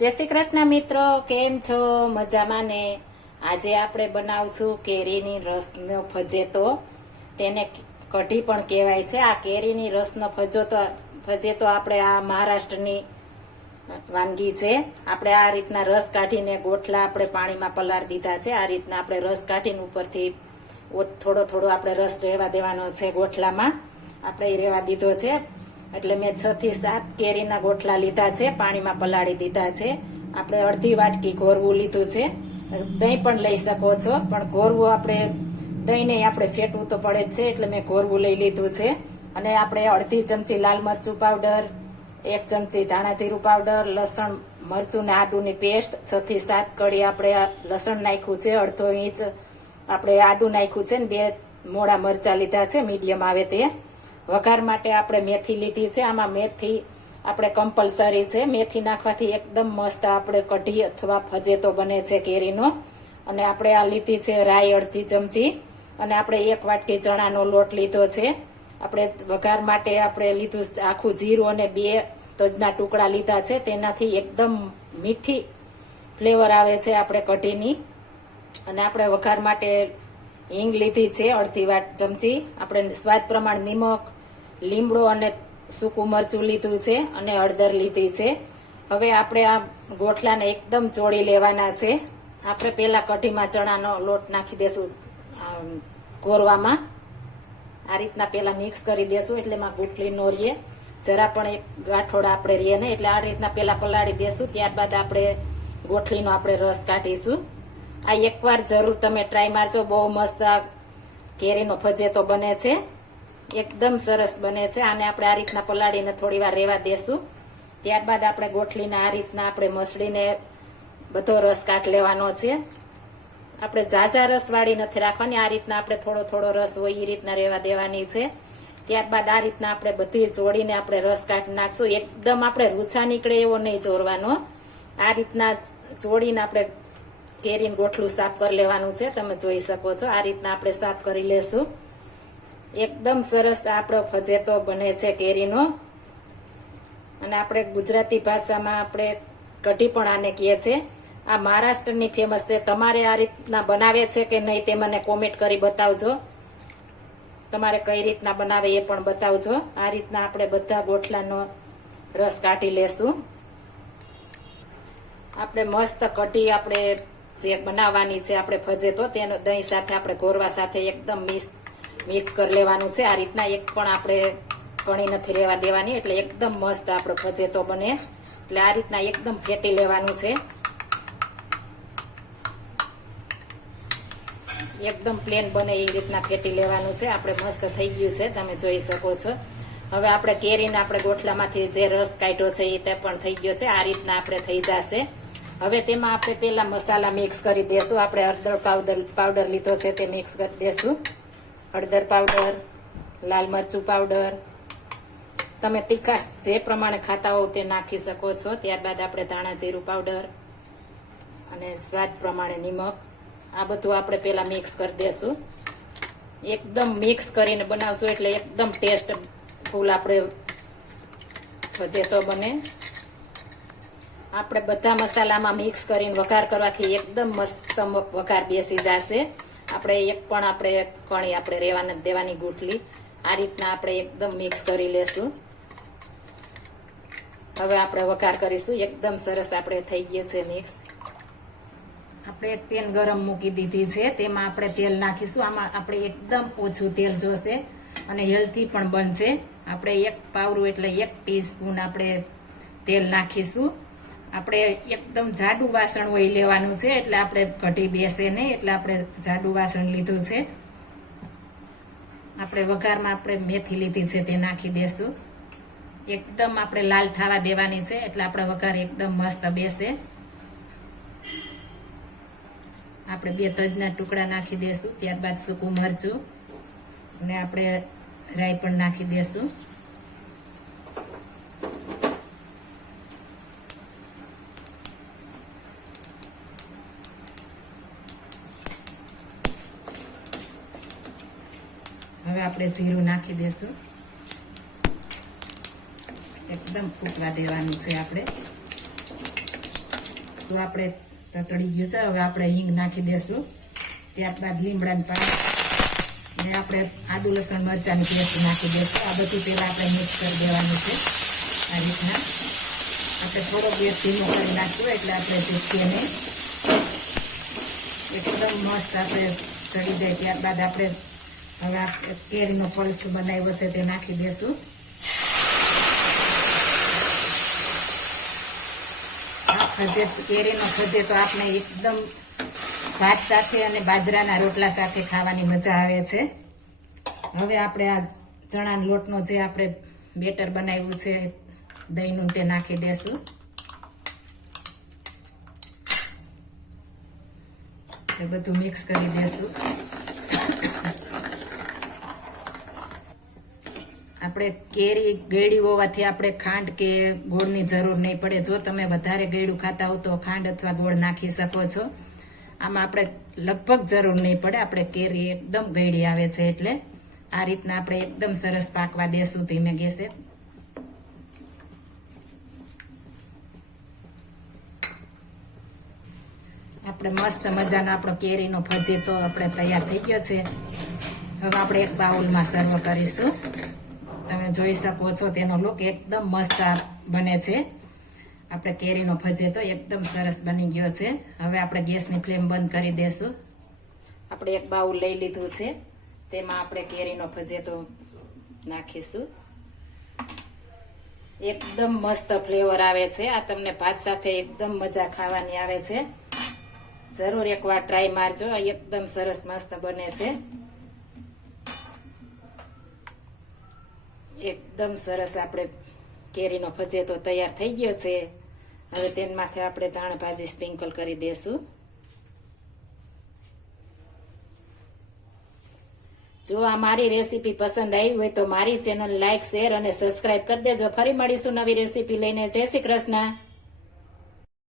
जय श्री कृष्ण मित्रों, केम छो? मजामां ने? આજે આપણે બનાવશું કેરીની રસનો ફજેતો, તેને કઢી પણ કહેવાય છે। આ કેરીની રસનો ફજેતો આપણે આ મહારાષ્ટ્રની વાનગી છે। આપણે આ રીતના રસ કાઢીને ગોઠલા આપણે પાણીમાં પલાળી દીધા છે। આ રીતના આપણે રસ કાઢીને ઉપરથી થોડો થોડો આપણે રસ રહેવા દેવાનો છે। ગોઠલામાં આપણે રહેવા દીધો છે, એટલે મેં 6 થી 7 કેરીના ગોઠલા લીધા છે, પાણીમાં પલાળી દીધા છે। આપણે અડધી વાટકી ઘોરવું લીધું છે। દહીં પણ લઈ શકો છો, પણ ઘોરવું આપણે દહીંને આપણે ફેટવું તો પડે જ છે, એટલે મેં ઘોરવું લઈ લીધું છે। અને આપણે અડધી ચમચી લાલ મરચું પાવડર, 1 ચમચી ધાણા જીરું પાવડર, લસણ મરચું ને આદુની પેસ્ટ, 6 થી 7 કળી આપણે લસણ નાખ્યું છે, અડધો ઇંચ આપણે આદુ નાખ્યું છે, ને 2 મોડા મરચા લીધા છે, મીડિયમ આવે તે। વઘાર માટે આપણે મેથી લીધી છે। આમાં મેથી આપણે કમ્પલસરી છે, મેથી નાખવાથી એકદમ મસ્ત આપણે કઢી અથવા ફજેતો બને છે કેરીનો। અને આપણે આ લીધી છે રાઈ અડધી ચમચી, અને આપણે 1 વાટકી ચણાનો લોટ લીધો છે। આપણે વઘાર માટે આપણે લીધું આખું જીરું અને 2 તજના ટુકડા લીધા છે, તેનાથી એકદમ મીઠી ફ્લેવર આવે છે આપણે કઢીની। અને આપણે વઘાર માટે હિંગ લીધી છે અડધી ચમચી, આપણે સ્વાદ પ્રમાણે નિમક, લીમડો અને સૂકું મરચું લીધું છે, અને હળદર લીધી છે। હવે આપણે આ ગોઠલાને એકદમ ચોળી લેવાના છે। આપણે પેલા કઢીમાં ચણાનો લોટ નાખી દેશું કોરવામાં, આ રીતના પેલા મિક્સ કરી દેશું, એટલે એમાં ગુઠલી નો રહે, જરા પણ એક ગાંઠોડા આપણે રહે ને, એટલે આ રીતના પેલા પલાળી દેશું। ત્યારબાદ આપણે ગોઠલીનો આપણે રસ કાઢીશું। આ એકવાર જરૂર તમે ટ્રાય મારજો, બહુ મસ્ત આ કેરીનો ફજેતો બને છે, એકદમ સરસ બને છે। આને આપણે આ રીતના પલાળીને થોડી વાર રહેવા દેશું। ત્યારબાદ આપણે ગોઠલીને આ રીતના આપણે મસળીને બધો રસ કાઢ લેવાનો છે। આપણે ઝાઝા રસ વાળી નથી રાખવાની, આ રીતના આપણે થોડો થોડો રસ હોય એ રીતના રહેવા દેવાની છે। ત્યારબાદ આ રીતના આપણે બધી જોડીને આપણે રસ કાઢી નાખશું। એકદમ આપણે રૂછા નીકળે એવો નહીં ચોરવાનો, આ રીતના જોડીને આપણે કેરીનું ગોઠલું સાફ કરી લેવાનું છે। તમે જોઈ શકો છો, આ રીતના આપણે સાફ કરી લેશું। એકદમ સરસ આપણો ફજેતો બને છે કેરીનો। અને આપણે ગુજરાતી ભાષામાં આપણે કઢી પણ આને કહે છે। આ મહારાષ્ટ્રની ફેમસ છે। તમારે આ રીતના બનાવે છે કે નહીં તે મને કોમેન્ટ કરી બતાવજો, તમારે કઈ રીતના બનાવે એ પણ બતાવજો। આ રીતના આપણે બધા ગોઠલાનો રસ કાઢી લેશું। આપણે મસ્ત કઢી આપણે જે બનાવવાની છે આપણે ફજેતો, તેનો દહીં સાથે આપણે ઘોરવા સાથે એકદમ મિક્સ કરી લેવાનું છે। આ રીતના એક પણ આપણે કણી નથી રહેવા દેવાની, એટલે એકદમ મસ્ત આપણો ફજેતો બને। એટલે આ રીતના એકદમ ફેટી લેવાનું છે, એકદમ પ્લેન બને એ રીતના ફેટી લેવાનું છે। આપણે મસ્ત થઈ ગયું છે, તમે જોઈ શકો છો। હવે આપણે કેરીને આપણે ગોઠલામાંથી જે રસ કાઢ્યો છે એ તે પણ થઈ ગયો છે, આ રીતના આપણે થઈ જશે। હવે તેમાં આપણે પેલા મસાલા મિક્સ કરી દેશું। આપણે હળદર પાવડર લીધો છે તે મિક્સ કરી દેશું। હળદર પાવડર, લાલ મરચું પાવડર, તમે તીખાશ જે પ્રમાણે ખાતા હોવ તે નાખી શકો છો। ત્યારબાદ આપણે ધાણા જીરું પાવડર અને સ્વાદ પ્રમાણે નિમક, આ બધું આપણે પેલા મિક્સ કરી દેશું। એકદમ મિક્સ કરીને બનાવશું એટલે એકદમ ટેસ્ટ ફૂલ આપણે ફજેતો બને। આપણે બધા મસાલામાં મિક્સ કરીને વઘાર કરવાથી એકદમ મસ્ત વઘાર બેસી જશે। આપણે એક પણ આપણે કણી આપણે રહેવા નથી દેવાની ગુઠલી, આ રીતના આપણે એકદમ મિક્સ કરી લેશું। હવે આપણે વઘાર કરીશું। એકદમ સરસ આપણે થઈ ગયું છે મિક્સ। આપણે એક પેન ગરમ મૂકી દીધી છે, તેમાં આપણે તેલ નાખીશું। આમાં આપણે એકદમ ઓછું તેલ જોશે અને હેલ્ધી પણ બનશે। આપણે 1 પાવરું એટલે 1 ટીસ્પૂન આપણે તેલ નાખીશું। આપણે એકદમ જાડું વાસણ હોય લેવાનું છે, એટલે આપણે કઢી બેસે નહીં, એટલે આપણે જાડું વાસણ લીધું છે। આપણે વઘારમાં આપણે મેથી લીધી છે તે નાખી દેશું। એકદમ આપણે લાલ થવા દેવાની છે, એટલે આપણે વઘાર એકદમ મસ્ત બેસે। આપણે 2 તજના ટુકડા નાખી દેશું। ત્યારબાદ સૂકું મરચું અને આપણે રાઈ પણ નાખી દેશું। હવે આપણે જીરું નાખી દેશું। એકદમ ફૂટવા દેવાનું છે આપણે। મસ્ત આપણે તતડી ગયું છે. હવે આપણે હિંગ નાખી દેશું, ત્યારબાદ લીમડાની પાન ને આપણે આદુ લસણ મરચાંની પેસ્ટ નાખી દઈશું. આ બધું પહેલા આપણે મિક્સ કરી દેવાનું છે. આ રીતના આપણે થોડો ગેસ ધીમો કરી નાખ્યો એટલે આપણે ચૂકીએ નહીં. એકદમ મસ્ત આપણે ચડી જાય. ત્યારબાદ આપણે હવે આ કેરીનો પલ્પ બનાવ્યો છે તે નાખી દઈશું. કેરીનો ખજેતો આપણે એકદમ ભાત સાથે અને બાજરાના રોટલા સાથે ખાવાની મજા આવે છે. હવે આપણે આ ચણાના લોટનો જે આપણે બેટર બનાવ્યું છે દહીંનું તે નાખી દેશું. એ બધું મિક્સ કરી દેશું. આપણે કેરી ગળ્યું હોવાથી આપણે ખાંડ કે ગોળની જરૂર નહીં પડે. જો તમે વધારે ગળ્યું ખાતા હો તો ખાંડ અથવા ગોળ નાખી શકો છો. આમાં આપણે લગભગ જરૂર નહીં પડે. આપણે કેરી એકદમ ગળી આવે છે એટલે આ રીતના આપણે એકદમ સરસ પાકવા દેશું ધીમે ગેસે. આપણે મસ્ત મજાનો આપણો કેરીનો ભજીયો આપણે તૈયાર થઈ ગયો છે. હવે આપણે એક બાઉલમાં સર્વ કરીશું. તમે જોઈ શકો છો તેનો લુક એકદમ મસ્ત બને છે. આપણે કેરીનો ભજીયો એકદમ સરસ બની ગયો છે. હવે આપણે ગેસની ફ્લેમ બંધ કરી દેશું. આપણે એક બાઉલ લઈ લીધું છે, તેમાં આપણે કેરીનો ભજીયો નાખીશું. એકદમ મસ્ત ફ્લેવર આવે છે. આ તમને ભાત સાથે એકદમ મજા ખાવાની આવે છે. જરૂર એકવાર ટ્રાય મારજો. એકદમ સરસ મસ્ત બને છે. એકદમ સરસ આપણે કેરીનો ભજીયો તૈયાર થઈ ગયો છે. હવે તેમાંથી આપણે ધાણા ભાજી સ્પ્રિંકલ કરી દેશું. જો આ મારી રેસીપી પસંદ આવી હોય તો મારી ચેનલ લાઈક, શેર અને સબસ્ક્રાઇબ કરી દેજો. ફરી મળીશું નવી રેસીપી લઈને. જય શ્રી કૃષ્ણ.